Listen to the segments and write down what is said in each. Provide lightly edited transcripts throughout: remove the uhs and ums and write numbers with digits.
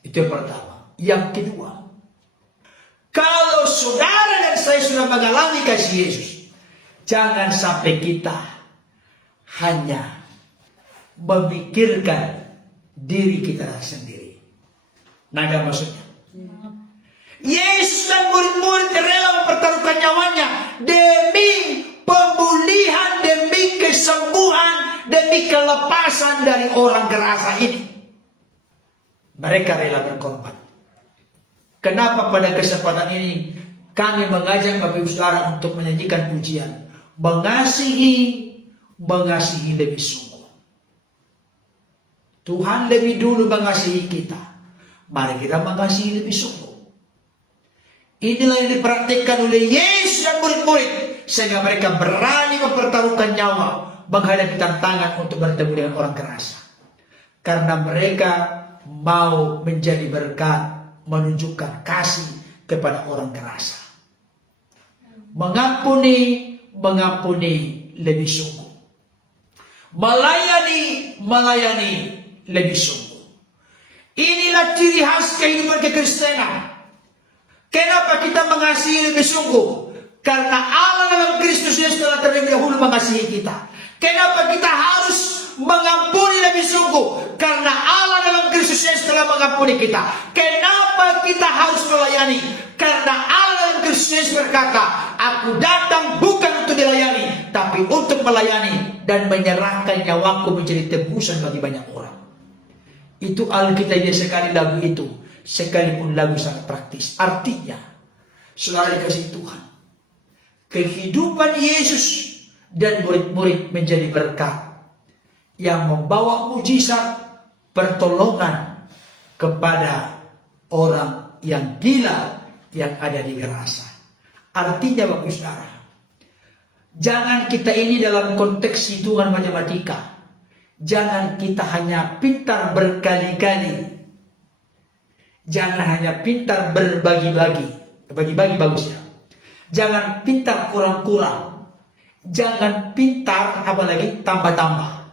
Itu yang pertama. Yang kedua, kalau saudara dan saya sudah mengalami kasih Yesus, jangan sampai kita hanya memikirkan diri kita sendiri. Nada maksudnya? Yesus dan murid-murid rela mempertaruhkan nyawanya demi pemulihan, demi kesembuhan, demi kelepasan dari orang gerasa ini. Mereka rela berkorban. Kenapa pada kesempatan ini kami mengajak Bapak Ibu Saudara untuk menyanyikan pujian mengasihi lebih sungguh. Tuhan lebih dulu mengasihi kita. Mari kita mengasihi lebih sungguh. Inilah yang diperhatikan oleh Yesus dan murid-murid, sehingga mereka berani mempertaruhkan nyawa menghadapi tantangan untuk bertemu dengan orang gerasa. Karena mereka mau menjadi berkat, menunjukkan kasih kepada orang gerasa. Mengampuni lebih sungguh. Melayani lebih sungguh. Inilah ciri khas kehidupan kekristenan. Kenapa kita mengasihi lebih sungguh? Karena Allah dalam Kristus Yesus telah terlebih dahulu mengasihi kita. Kenapa kita harus mengampuni lebih sungguh? Karena Allah dalam Kristus Yesus telah mengampuni kita. Kenapa kita harus melayani? Karena Allah dalam Kristus Yesus berkata, aku datang bukan untuk dilayani, tapi untuk melayani dan menyerahkan nyawaku menjadi tebusan bagi banyak orang. Itu Alkitabiah sekali lagu itu. Sekalipun lagu sangat praktis. Artinya, saudara dikasih Tuhan, kehidupan Yesus dan murid-murid menjadi berkat yang membawa mujizat pertolongan kepada orang yang gila yang ada di gerasa. Artinya Bapak Ibu Saudara, jangan kita ini dalam konteks hitungan matematika. Jangan kita hanya pintar berkali-kali. Jangan hanya pintar berbagi-bagi. Bagi-bagi bagus ya. Jangan pintar kurang-kurang. Jangan pintar apalagi tambah-tambah.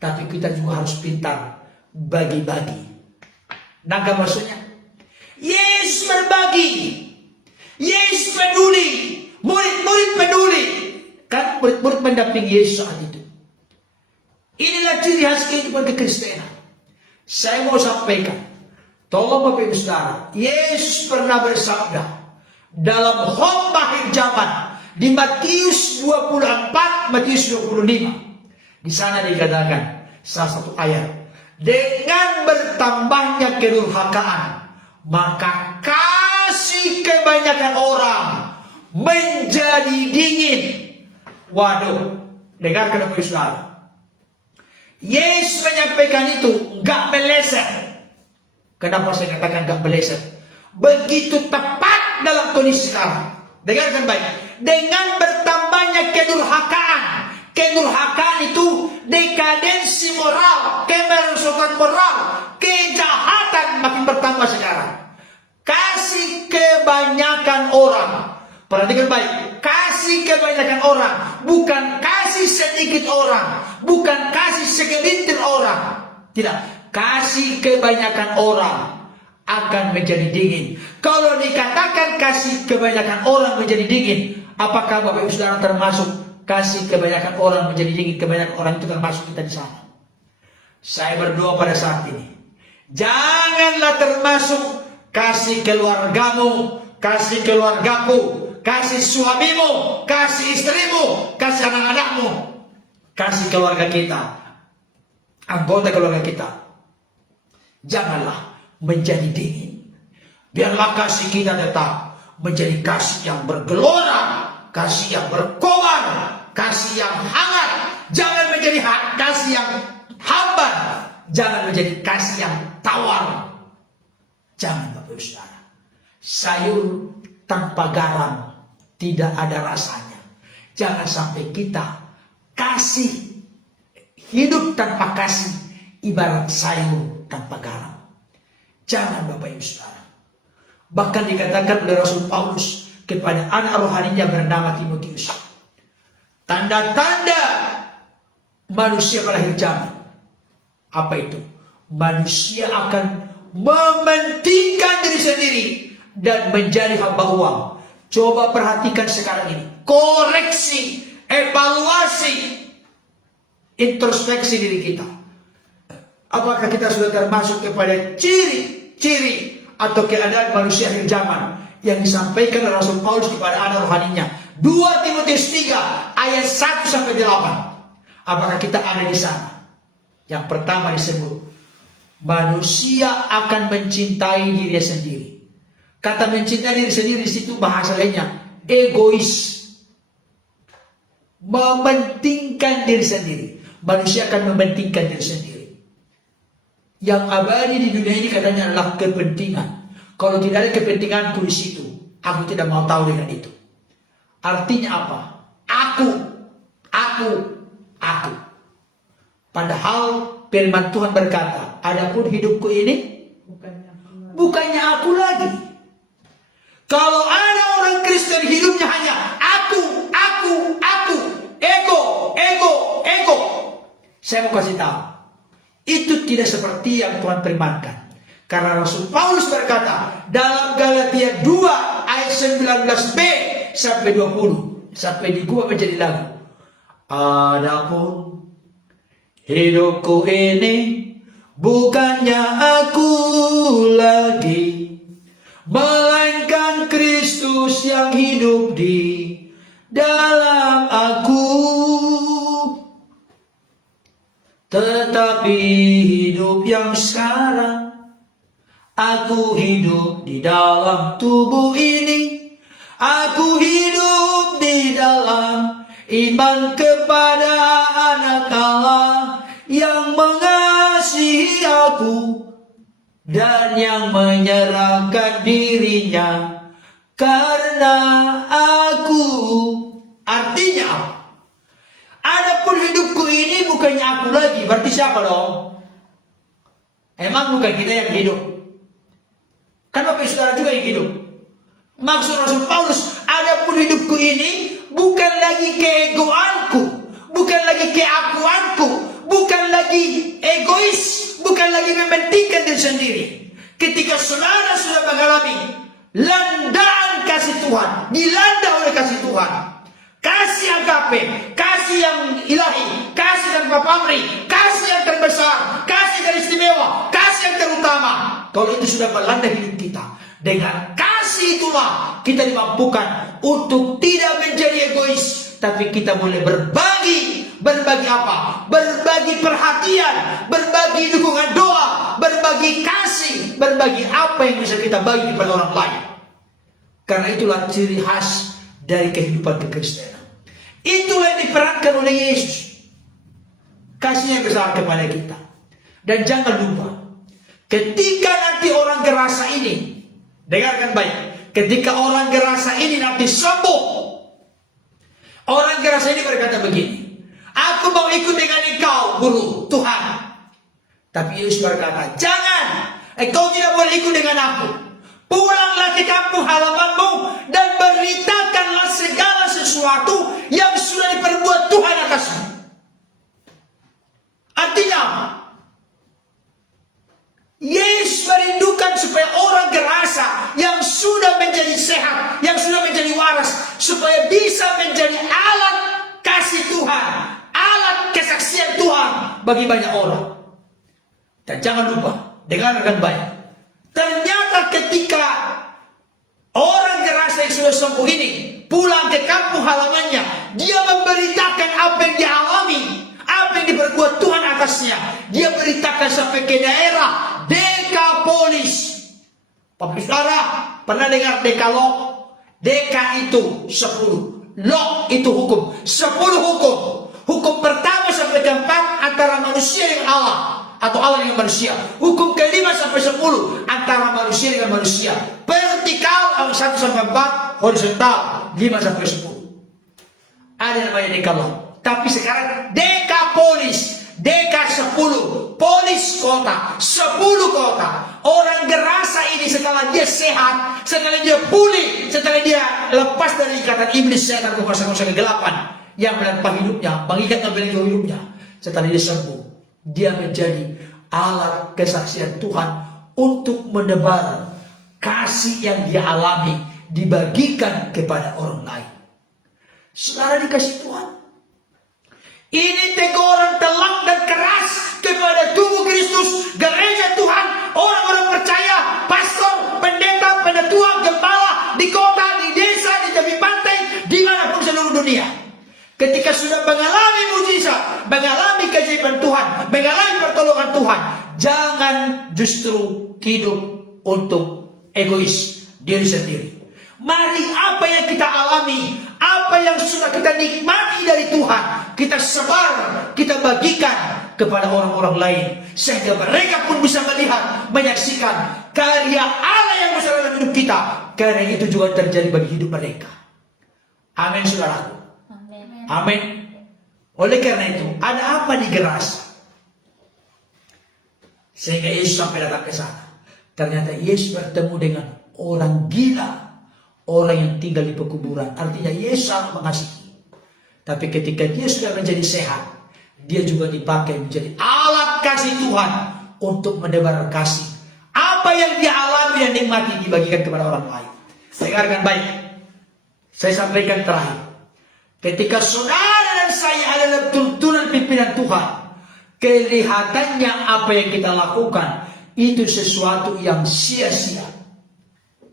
Tapi kita juga harus pintar bagi-bagi. Nangka maksudnya? Yesus berbagi. Yesus peduli. Murid-murid peduli. Kan murid-murid mendampingi Yesus saat itu. Inilah ciri khas kehidupan kekristenan. Saya mau sampaikan. Tolong Bapak Ibu Saudara, Yesus pernah bersabda dalam khotbah akhir zaman di Matius 24, Matius 25. Di sana dikatakan salah satu ayat, dengan bertambahnya kedurhakaan, maka kasih kebanyakan orang menjadi dingin. Waduh, dengarkan Bapak Ibu Saudara. Yesus menyampaikan itu enggak meleset. Kenapa saya katakan gak meleset? Begitu tepat dalam kondisi sekarang. Dengarkan baik. Dengan bertambahnya kedurhakaan. Kedurhakaan itu dekadensi moral, kemerosotan moral, kejahatan makin bertambah sekarang. Kasih kebanyakan orang. Perhatikan baik. Kasih kebanyakan orang. Bukan kasih sedikit orang. Bukan kasih segelintir orang. Tidak. Kasih kebanyakan orang akan menjadi dingin. Kalau dikatakan kasih kebanyakan orang menjadi dingin, apakah Bapak Ibu Saudara termasuk kasih kebanyakan orang menjadi dingin? Kebanyakan orang itu termasuk kita di sana. Saya berdoa pada saat ini, janganlah termasuk kasih keluargamu, kasih keluargaku, kasih suamimu, kasih istrimu, kasih anak-anakmu, kasih keluarga kita, anggota keluarga kita. Janganlah menjadi dingin. Biarlah kasih kita tetap menjadi kasih yang bergelora, kasih yang berkobar, kasih yang hangat. Jangan menjadi kasih yang hambar. Jangan menjadi kasih yang tawar. Jangan Bapak Ibu Saudara. Sayur tanpa garam tidak ada rasanya. Jangan sampai kita kasih, hidup tanpa kasih ibarat sayur tanpa garam. Jangan Bapak Ibu Saudara. Bahkan dikatakan oleh Rasul Paulus kepada anak rohaninya bernama Timotius, tanda-tanda manusia pada akhir zaman. Apa itu? Manusia akan mementingkan diri sendiri, dan menjadi hamba uang. Coba perhatikan sekarang ini. Koreksi, evaluasi, introspeksi diri kita. Apakah kita sudah termasuk kepada ciri-ciri atau keadaan manusia akhir zaman yang disampaikan oleh Rasul Paulus kepada anak rohaninya? 2 Timotius 3 ayat 1 sampai 8. Apakah kita ada di sana? Yang pertama disebut, manusia akan mencintai dirinya sendiri. Kata mencintai diri sendiri di situ bahasa lainnya egois. Mementingkan diri sendiri. Manusia akan mementingkan diri sendiri. Yang abadi di dunia ini katanya adalah kepentingan. Kalau tidak ada kepentinganku di situ, aku tidak mau tahu dengan itu. Artinya apa? Aku. Padahal firman Tuhan berkata, adapun hidupku ini bukannya aku lagi. Kalau ada orang Kristen hidupnya hanya aku, ego. Saya mau kasih tahu, itu tidak seperti yang Tuhan firmankan. Karena Rasul Paulus berkata dalam Galatia 2 ayat 19b sampai 20, sampai di gua menjadi lagu. Adapun hidupku ini bukannya aku lagi, melainkan Kristus yang hidup di dalam aku. Tetapi hidup yang sekarang aku hidup di dalam tubuh ini. Aku hidup di dalam iman kepada Anak Allah yang mengasihi aku dan yang menyerahkan dirinya karena aku. Artinya, adapun hidupku ini bukannya aku lagi. Berarti siapa dong? Emang bukan kita yang hidup? Kan Bapak Saudara juga yang hidup. Maksud Rasul Paulus, adapun hidupku ini bukan lagi keegoanku, bukan lagi keakuanku, bukan lagi egois, bukan lagi mementingkan diri sendiri. Ketika saudara sudah mengalami landaan kasih Tuhan, dilanda oleh kasih Tuhan, kasih agape, kasih yang ilahi, kasih tanpa pamrih, kasih yang terbesar, kasih yang istimewa, kasih yang terutama. Kalau itu sudah melanda hidup kita, dengan kasih itulah kita dimampukan untuk tidak menjadi egois, tapi kita boleh berbagi. Berbagi apa? Berbagi perhatian, berbagi dukungan doa, berbagi kasih, berbagi apa yang bisa kita bagi kepada orang lain. Karena itulah ciri khas dari kehidupan kekristenan. Itulah yang diperankan oleh Yesus. Kasihnya besar kepada kita. Dan jangan lupa, ketika nanti orang gerasa ini, dengarkan baik, ketika orang gerasa ini nanti sembuh, orang gerasa ini berkata begini, aku mau ikut dengan engkau, Guru, Tuhan. Tapi Yesus berkata, jangan, engkau tidak boleh ikut dengan aku. Pulanglah ke kampung halamanmu dan beritakanlah segala sesuatu yang sudah diperbuat Tuhan atasmu. Artinya apa? Yesus merindukan supaya orang gerasa yang sudah menjadi sehat, yang sudah menjadi waras, supaya bisa menjadi alat kasih Tuhan, alat kesaksian Tuhan bagi banyak orang. Dan jangan lupa, dengarkan baik. Ternyata ketika orang gerasa yang sudah sembuh ini pulang ke kampung halamannya, dia memberitakan apa yang dia alami, apa yang diperbuat Tuhan atasnya. Dia beritakan sampai ke daerah Dekapolis. Bapak Saudara pernah dengar dekalog? Deka itu 10, log itu hukum, 10 hukum. Hukum pertama sampai keempat antara manusia dengan Allah, atau Allah dengan manusia. Hukum kelima sampai 10 antara manusia dengan manusia. Vertikal 1 sampai 4, horizontal 5 sampai 10. Ada namanya dekalog. Tapi sekarang Dekapolis, Deka 10, polis kota, 10 kota. Orang gerasa ini setelah dia sehat, setelah dia pulih, setelah dia lepas dari ikatan iblis, setan, kuasa-kuasa kegelapan yang menimpa hidupnya, mengikat hidupnya, setelah dia sembuh, dia menjadi alat kesaksian Tuhan untuk menebar kasih yang dia alami, dibagikan kepada orang lain. Saudara dikasih Tuhan, ini teguran telak dan keras kepada tubuh Kristus, gereja Tuhan, orang-orang percaya, pastor, pendeta, penatua, gembala, di kota, di desa, di tepi pantai, dimanapun seluruh dunia. Ketika sudah mengalami mujizat, mengalami keajaiban Tuhan, mengalami pertolongan Tuhan, jangan justru hidup untuk egois diri sendiri. Mari apa yang kita alami, apa yang sudah kita nikmati dari Tuhan, kita sebar, kita bagikan kepada orang-orang lain, sehingga mereka pun bisa melihat, menyaksikan karya Allah yang besar dalam hidup kita. Karena itu juga terjadi bagi hidup mereka. Amin, saudaraku. Amin. Oleh karena itu, ada apa di Gerasa? Sehingga Yesus sampai datang ke sana. Ternyata Yesus bertemu dengan orang gila, orang yang tinggal di pekuburan. Artinya Yesus sangat mengasihi. Tapi ketika dia sudah menjadi sehat, dia juga dipakai menjadi alat kasih Tuhan untuk menebar kasih. Apa yang dia alami dan nikmati dibagikan kepada orang lain. Dengarkan baik. Saya sampaikan terakhir. Ketika saudara dan saya adalah tuntunan pimpinan Tuhan, kelihatannya apa yang kita lakukan itu sesuatu yang sia-sia.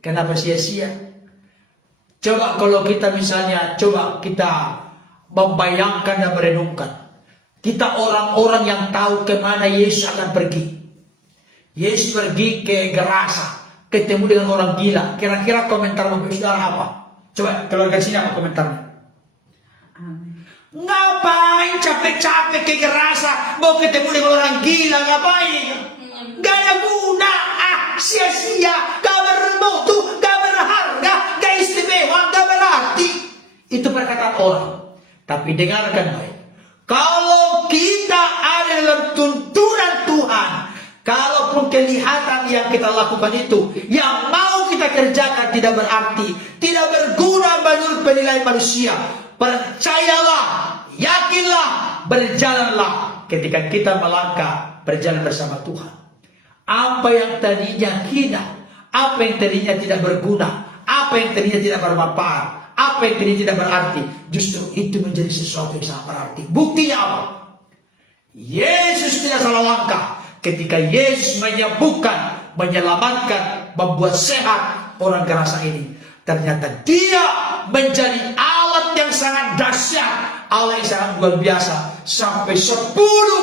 Kenapa sia-sia? Coba kalau kita misalnya, coba kita membayangkan dan merenungkan. Kita orang-orang yang tahu kemana Yesus akan pergi. Yesus pergi ke Gerasa, ketemu dengan orang gila. Kira-kira komentar Bapak Saudara apa? Coba keluarkan sini apa komentarnya? Ngapain capek-capek ke Gerasa, mau ketemu dengan orang gila, ngapain? Gak ada guna, sia-sia, gak bermutu, gak berharga, gak istimewa, gak berarti. Itu perkataan orang. Tapi dengarkan baik, kalau kita ada dalam tuntunan Tuhan, kalaupun kelihatan yang kita lakukan itu, yang mau kita kerjakan tidak berarti, tidak berguna menurut penilaian manusia, percayalah, yakinlah, berjalanlah. Ketika kita melangkah berjalan bersama Tuhan, apa yang tadinya hina, apa yang tadinya tidak berguna, apa yang tadinya tidak bermanfaat, apa yang tadinya tidak berarti, justru itu menjadi sesuatu yang sangat berarti. Buktinya apa? Yesus tidak salah langkah ketika Yesus menyembuhkan, menyelamatkan, membuat sehat orang Gerasa ini. Ternyata dia menjadi alat yang sangat dahsyat, Allah yang sangat luar biasa. Sampai 10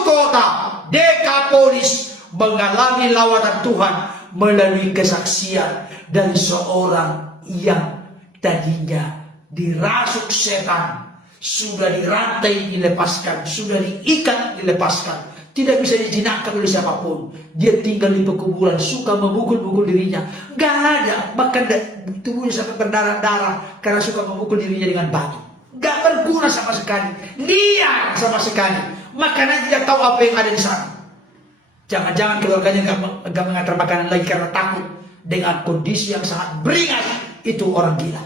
kota Dekapolis mengalami lawatan Tuhan melalui kesaksian dari seorang yang tadinya dirasuk setan, sudah dirantai dilepaskan, sudah diikat dilepaskan, tidak bisa dijinakkan oleh siapapun. Dia tinggal di pekuburan, suka memukul-mukul dirinya. Gak ada, bahkan tubuhnya sampai berdarah-darah karena suka memukul dirinya dengan batu. Gak berguna sama sekali, liar sama sekali. Makanan tidak tahu apa yang ada di sana. Jangan-jangan keluarganya gak mengantar makanan lagi karena takut. Dengan kondisi yang sangat beringas, itu orang gila.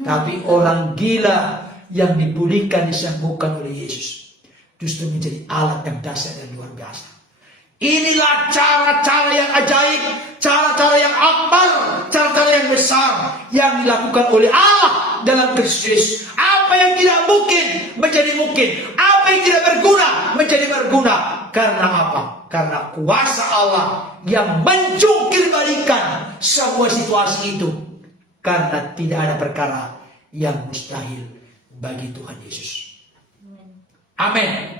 Tapi orang gila yang dipulihkan, disembuhkan oleh Yesus, justru menjadi alat yang dahsyat dan luar biasa. Inilah cara-cara yang ajaib, cara-cara yang akbar, cara-cara yang besar yang dilakukan oleh Allah dalam Kristus. Apa yang tidak mungkin menjadi mungkin, apa yang tidak berguna menjadi berguna. Karena apa? Karena kuasa Allah yang menjungkir balikan semua situasi itu. Karena tidak ada perkara yang mustahil bagi Tuhan Yesus. Amin.